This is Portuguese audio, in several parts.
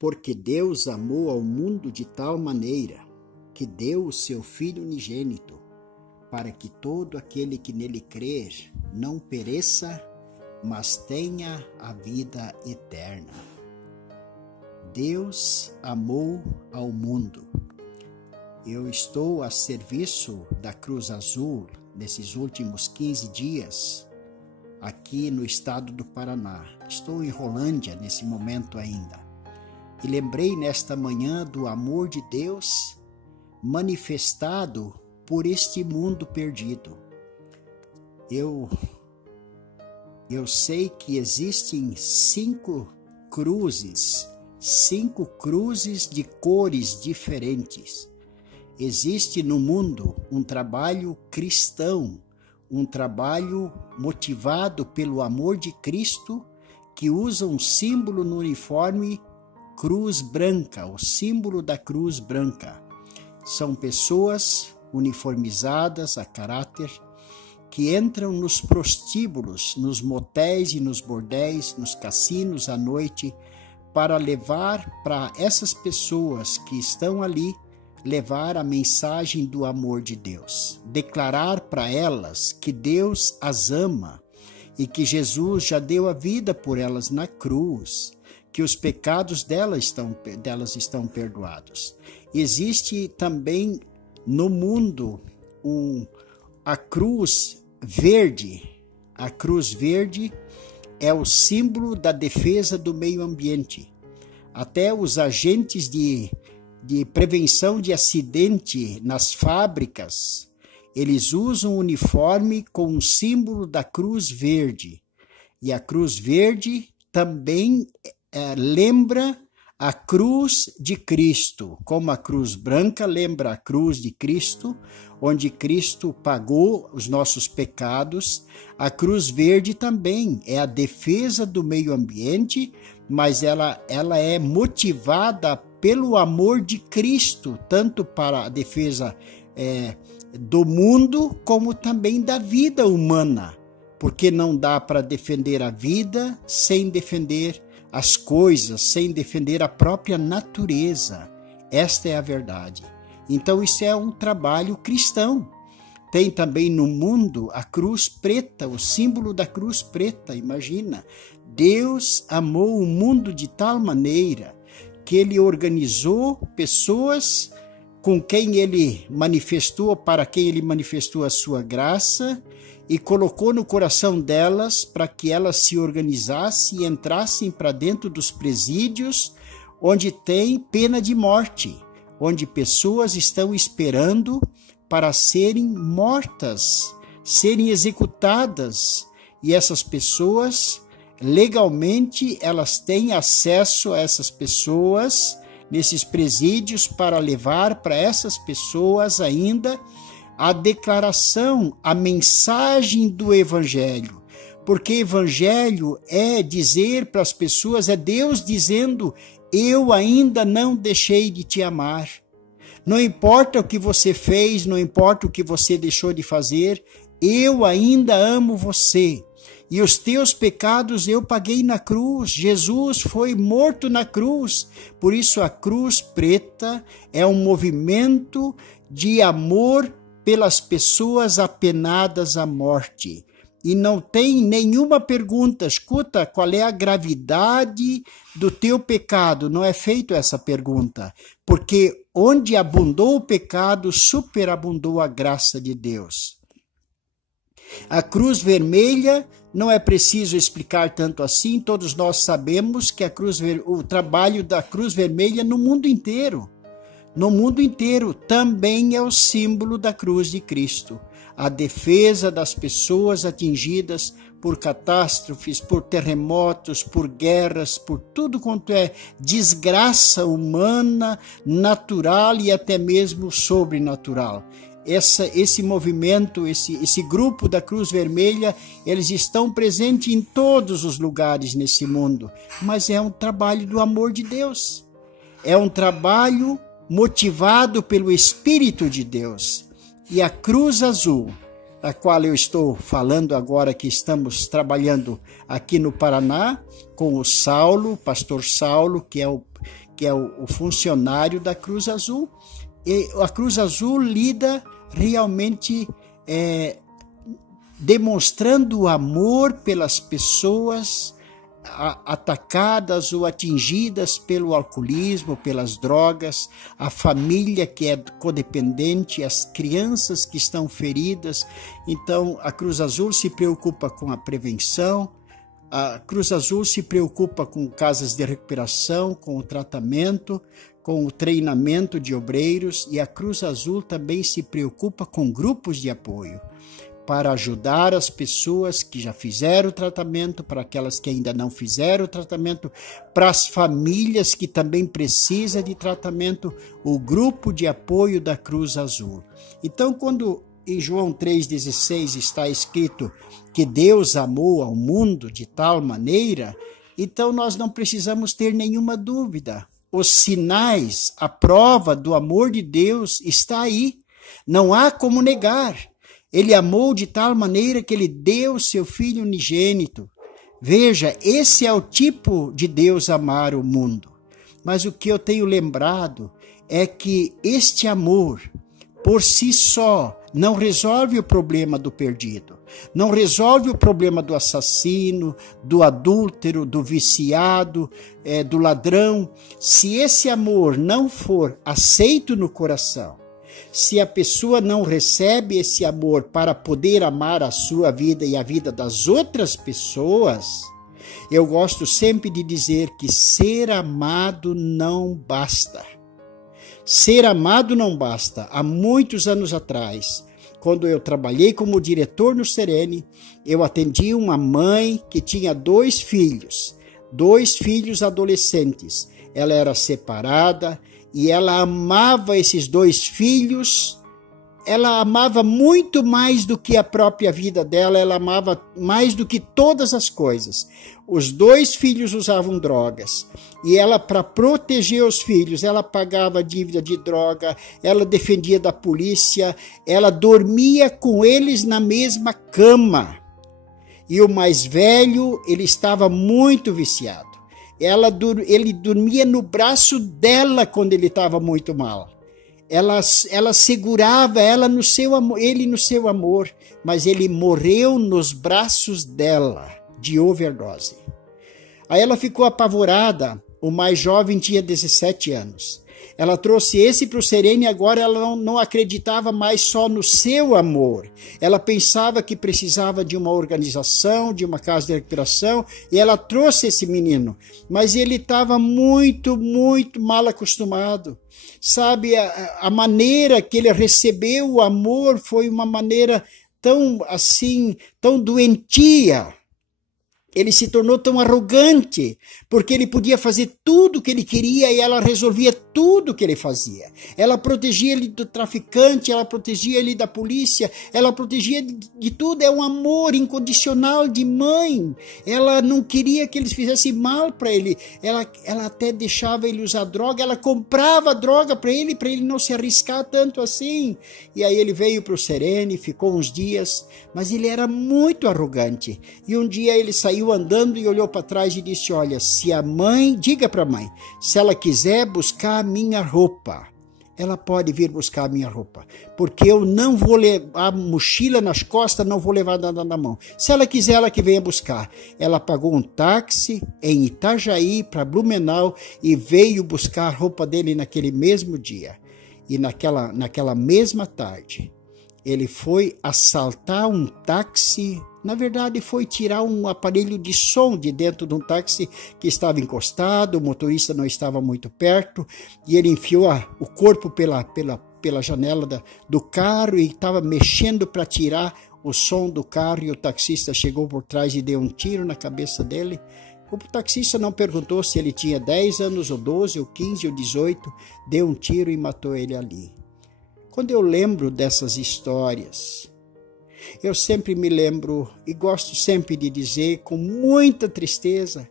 Porque Deus amou ao mundo de tal maneira que deu o seu Filho unigênito, para que todo aquele que nele crer não pereça, mas tenha a vida eterna. Deus amou ao mundo. Eu estou a serviço da Cruz Azul nesses últimos 15 dias, aqui no estado do Paraná. Estou em Rolândia nesse momento ainda. E lembrei nesta manhã do amor de Deus manifestado por este mundo perdido. Eu sei que existem 5 cruzes de cores diferentes. Existe no mundo um trabalho cristão, um trabalho motivado pelo amor de Cristo, que usa um símbolo no uniforme cruz branca, o símbolo da cruz branca. São pessoas uniformizadas a caráter que entram nos prostíbulos, nos motéis e nos bordéis, nos cassinos à noite, para levar para essas pessoas que estão ali, levar a mensagem do amor de Deus. Declarar para elas que Deus as ama e que Jesus já deu a vida por elas na cruz, que os pecados delas estão perdoados. Existe também no mundo a cruz verde. A cruz verde é o símbolo da defesa do meio ambiente. Até os agentes de prevenção de acidente nas fábricas, eles usam o uniforme com o símbolo da cruz verde. E a cruz verde também lembra a cruz de Cristo, como a cruz branca lembra a cruz de Cristo, onde Cristo pagou os nossos pecados. A cruz verde também é a defesa do meio ambiente, mas ela é motivada pelo amor de Cristo, tanto para a defesa do mundo, como também da vida humana, porque não dá para defender a vida sem defender as coisas, sem defender a própria natureza. Esta é a verdade. Então isso é um trabalho cristão. Tem também no mundo a cruz preta, o símbolo da cruz preta. Imagina, Deus amou o mundo de tal maneira que Ele organizou pessoas com quem Ele manifestou, para quem Ele manifestou a sua graça, e colocou no coração delas para que elas se organizassem e entrassem para dentro dos presídios onde tem pena de morte, onde pessoas estão esperando para serem mortas, serem executadas, e essas pessoas, legalmente, elas têm acesso a essas pessoas nesses presídios para levar para essas pessoas ainda a declaração, a mensagem do Evangelho. Porque Evangelho é dizer para as pessoas, é Deus dizendo: eu ainda não deixei de te amar. Não importa o que você fez, não importa o que você deixou de fazer, eu ainda amo você. E os teus pecados eu paguei na cruz. Jesus foi morto na cruz. Por isso a cruz preta é um movimento de amor pelas pessoas apenadas à morte. E não tem nenhuma pergunta, escuta, qual é a gravidade do teu pecado? Não é feita essa pergunta, porque onde abundou o pecado, superabundou a graça de Deus. A cruz vermelha, não é preciso explicar tanto assim, todos nós sabemos que o trabalho da cruz vermelha no mundo inteiro também é o símbolo da cruz de Cristo. A defesa das pessoas atingidas por catástrofes, por terremotos, por guerras, por tudo quanto é desgraça humana, natural e até mesmo sobrenatural. Esse movimento, esse grupo da Cruz Vermelha, eles estão presentes em todos os lugares nesse mundo, mas é um trabalho do amor de Deus. É um trabalho motivado pelo Espírito de Deus. E a Cruz Azul a qual eu estou falando agora, que estamos trabalhando aqui no Paraná, com o Saulo, pastor Saulo, que é o funcionário da Cruz Azul. E a Cruz Azul lida realmente demonstrando o amor pelas pessoas atacadas ou atingidas pelo alcoolismo, pelas drogas, a família que é codependente, as crianças que estão feridas. Então, a Cruz Azul se preocupa com a prevenção, a Cruz Azul se preocupa com casas de recuperação, com o tratamento, com o treinamento de obreiros, e a Cruz Azul também se preocupa com grupos de apoio, para ajudar as pessoas que já fizeram o tratamento, para aquelas que ainda não fizeram o tratamento, para as famílias que também precisam de tratamento, o grupo de apoio da Cruz Azul. Então, quando em João 3,16 está escrito que Deus amou ao mundo de tal maneira, então nós não precisamos ter nenhuma dúvida. Os sinais, a prova do amor de Deus está aí. Não há como negar. Ele amou de tal maneira que ele deu seu Filho unigênito. Veja, esse é o tipo de Deus amar o mundo. Mas o que eu tenho lembrado é que este amor, por si só, não resolve o problema do perdido. Não resolve o problema do assassino, do adúltero, do viciado, do ladrão. Se esse amor não for aceito no coração, se a pessoa não recebe esse amor para poder amar a sua vida e a vida das outras pessoas, eu gosto sempre de dizer que ser amado não basta. Ser amado não basta. Há muitos anos atrás, quando eu trabalhei como diretor no Serene, eu atendi uma mãe que tinha dois filhos adolescentes. Ela era separada, e ela amava esses dois filhos, ela amava muito mais do que a própria vida dela, ela amava mais do que todas as coisas. Os dois filhos usavam drogas, e ela, para proteger os filhos, ela pagava dívida de droga, ela defendia da polícia, ela dormia com eles na mesma cama. E o mais velho, ele estava muito viciado. Ele dormia no braço dela quando ele estava muito mal. Ela segurava ele no seu amor, mas ele morreu nos braços dela de overdose. Aí ela ficou apavorada. O mais jovem tinha 17 anos. Ela trouxe esse para o Serene e agora ela não acreditava mais só no seu amor. Ela pensava que precisava de uma organização, de uma casa de recuperação, e ela trouxe esse menino. Mas ele estava muito, muito mal acostumado. Sabe, a maneira que ele recebeu o amor foi uma maneira tão doentia. Ele se tornou tão arrogante, porque ele podia fazer tudo o que ele queria e ela resolvia tudo o que ele fazia. Ela protegia ele do traficante, ela protegia ele da polícia, ela protegia de tudo. É um amor incondicional de mãe. Ela não queria que eles fizessem mal para ele. Ela até deixava ele usar droga, ela comprava droga para ele não se arriscar tanto assim. E aí ele veio para o Serene, ficou uns dias, mas ele era muito arrogante. E um dia ele saiu andando e olhou para trás e disse: olha, se a mãe, diga para a mãe, se ela quiser buscar a minha roupa, ela pode vir buscar a minha roupa, porque eu não vou levar mochila nas costas, não vou levar nada na mão. Se ela quiser, ela que venha buscar. Ela pagou um táxi em Itajaí para Blumenau e veio buscar a roupa dele naquele mesmo dia. E naquela mesma tarde, ele foi assaltar um táxi. Na verdade, foi tirar um aparelho de som de dentro de um táxi que estava encostado, o motorista não estava muito perto, e ele enfiou o corpo pela janela do carro e estava mexendo para tirar o som do carro, e o taxista chegou por trás e deu um tiro na cabeça dele. O taxista não perguntou se ele tinha 10 anos, ou 12, ou 15, ou 18, deu um tiro e matou ele ali. Quando eu lembro dessas histórias, eu sempre me lembro e gosto sempre de dizer com muita tristeza: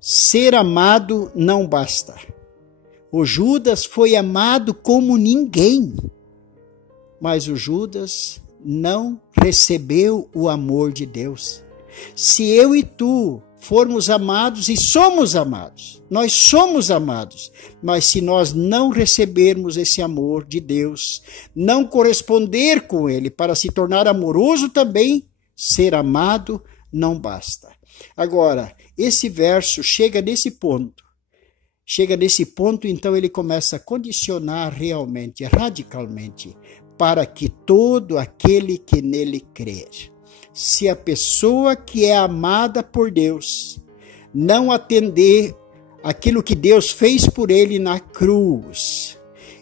ser amado não basta. O Judas foi amado como ninguém, mas o Judas não recebeu o amor de Deus. Se eu e tu formos amados, e somos amados, nós somos amados, mas se nós não recebermos esse amor de Deus, não corresponder com ele para se tornar amoroso também, ser amado não basta. Agora, esse verso chega nesse ponto, então ele começa a condicionar realmente, radicalmente, para que todo aquele que nele crer. Se a pessoa que é amada por Deus não atender aquilo que Deus fez por ele na cruz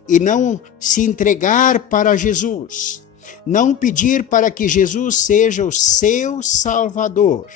e não se entregar para Jesus, não pedir para que Jesus seja o seu Salvador,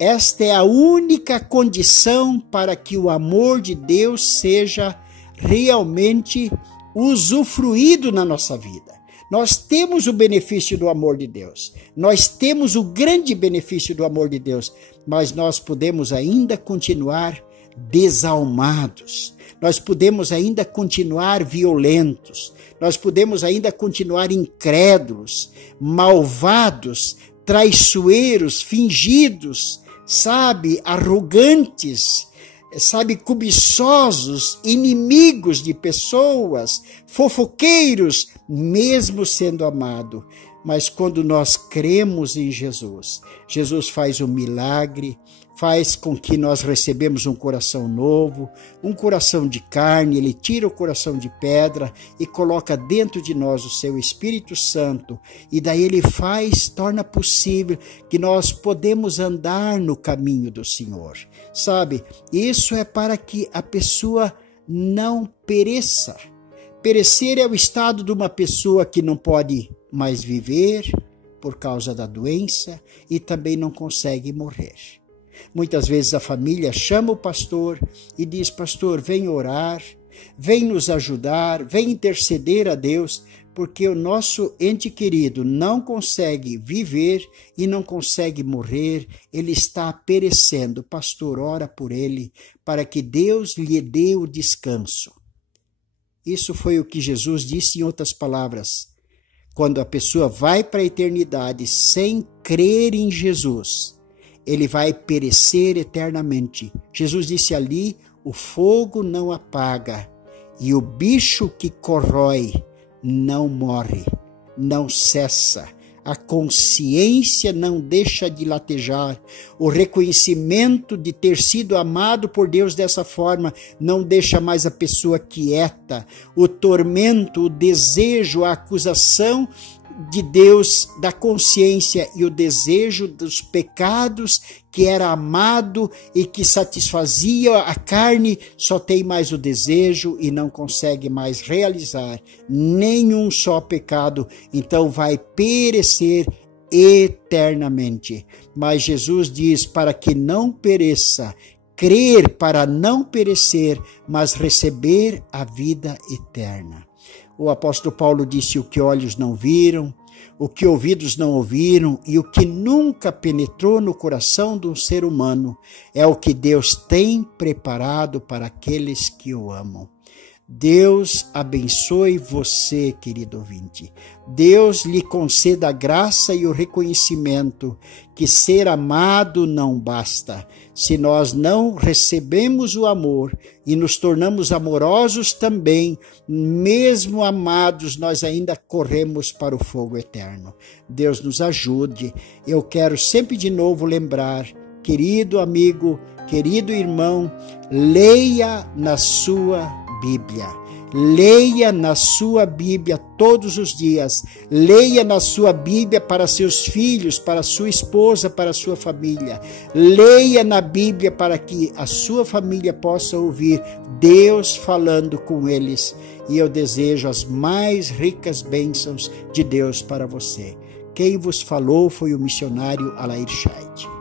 esta é a única condição para que o amor de Deus seja realmente usufruído na nossa vida. Nós temos o benefício do amor de Deus, nós temos o grande benefício do amor de Deus, mas nós podemos ainda continuar desalmados, nós podemos ainda continuar violentos, nós podemos ainda continuar incrédulos, malvados, traiçoeiros, fingidos, arrogantes, cobiçosos, inimigos de pessoas, fofoqueiros, mesmo sendo amado. Mas quando nós cremos em Jesus, Jesus faz um milagre, faz com que nós recebemos um coração novo, um coração de carne, ele tira o coração de pedra e coloca dentro de nós o seu Espírito Santo, e daí ele torna possível que nós podemos andar no caminho do Senhor. Isso é para que a pessoa não pereça. Perecer é o estado de uma pessoa que não pode mais viver por causa da doença e também não consegue morrer. Muitas vezes a família chama o pastor e diz: pastor, vem orar, vem nos ajudar, vem interceder a Deus, porque o nosso ente querido não consegue viver e não consegue morrer, ele está perecendo. Pastor, ora por ele, para que Deus lhe dê o descanso. Isso foi o que Jesus disse em outras palavras. Quando a pessoa vai para a eternidade sem crer em Jesus, ele vai perecer eternamente. Jesus disse ali: o fogo não apaga e o bicho que corrói não morre, não cessa. A consciência não deixa de latejar. O reconhecimento de ter sido amado por Deus dessa forma não deixa mais a pessoa quieta. O tormento, o desejo, a acusação de Deus, da consciência e o desejo dos pecados que era amado e que satisfazia a carne, só tem mais o desejo e não consegue mais realizar nenhum só pecado, então vai perecer eternamente. Mas Jesus diz: para que não pereça, crer para não perecer, mas receber a vida eterna. O apóstolo Paulo disse: o que olhos não viram, o que ouvidos não ouviram e o que nunca penetrou no coração de um ser humano é o que Deus tem preparado para aqueles que o amam. Deus abençoe você, querido ouvinte. Deus lhe conceda a graça e o reconhecimento que ser amado não basta. Se nós não recebemos o amor e nos tornamos amorosos também, mesmo amados, nós ainda corremos para o fogo eterno. Deus nos ajude. Eu quero sempre de novo lembrar, querido amigo, querido irmão, leia na sua Bíblia. Leia na sua Bíblia todos os dias. Leia na sua Bíblia para seus filhos, para sua esposa, para sua família. Leia na Bíblia para que a sua família possa ouvir Deus falando com eles. E eu desejo as mais ricas bênçãos de Deus para você. Quem vos falou foi o missionário Alair Scheid.